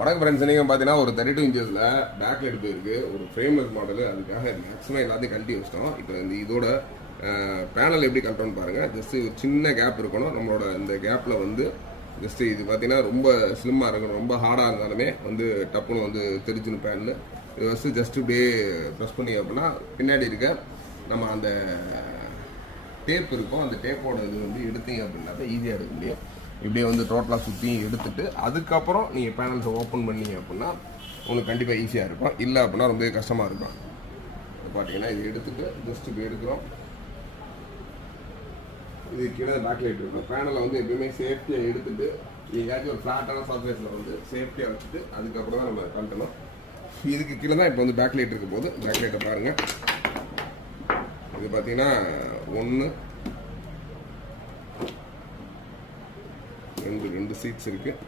வணக்கம் ஃப்ரெண்ட்ஸ், நீங்கள் பார்த்தீங்கன்னா ஒரு 32 இன்ச்சஸில் பேக் லைட் போயிருக்கு, ஒரு ஃப்ரேம்லெஸ் மாடல். அதுக்காக மேக்ஸிமம் எல்லாத்தையும் கழட்டி வச்சிட்டோம். இப்போ இதோட பேனல் எப்படி கழட்டோன்னு பாருங்கள். ஜஸ்ட்டு ஒரு சின்ன கேப் இருக்கணும். நம்மளோட இந்த கேப்பில் வந்து ஜஸ்ட்டு இது பார்த்தீங்கன்னா ரொம்ப ஸ்லிம்மாக இருக்கணும். ரொம்ப ஹார்டாக இருந்தாலுமே வந்து டப்புன்னு வந்து தெரிச்சுன்னு பேனல் இது ஃபஸ்ட்டு ஜஸ்ட்டு இப்படியே ப்ரெஸ் பண்ணி அப்படின்னா பின்னாடி இருக்க நம்ம அந்த டேப் இருக்கும். அந்த டேப்போட இது வந்து எடுத்தீங்க அப்படின்னாக்கா ஈஸியாக எடுக்க முடியும். இப்படியே வந்து டோட்டலாக சுற்றி எடுத்துட்டு அதுக்கப்புறம் நீங்கள் பேனல்ஸை ஓப்பன் பண்ணீங்க அப்படின்னா உங்களுக்கு கண்டிப்பாக ஈஸியாக இருக்கும். இல்லை அப்படின்னா ரொம்ப கஷ்டமாக இருக்கும். பார்த்தீங்கன்னா இது எடுத்துட்டு ஜஸ்ட் இப்படி எடுக்கிறோம். இது கீழே பேக் லைட் இருக்கும். பேனலை வந்து எப்பயுமே சேஃப்டியாக எடுத்துட்டு எங்கேயாச்சும் ஒரு ஃப்ளாட்டான சர்ஃபேஸில் வந்து சேஃப்டியாக வச்சுட்டு அதுக்கப்புறம் தான் நம்ம கழட்டணும். இதுக்கு கீழே தான் இப்போ வந்து பேக் லைட் இருக்கும் போது பேக் லைட்டை பாருங்கள். இது பார்த்தீங்கன்னா 1 2 சீட்ஸ் இருக்குது.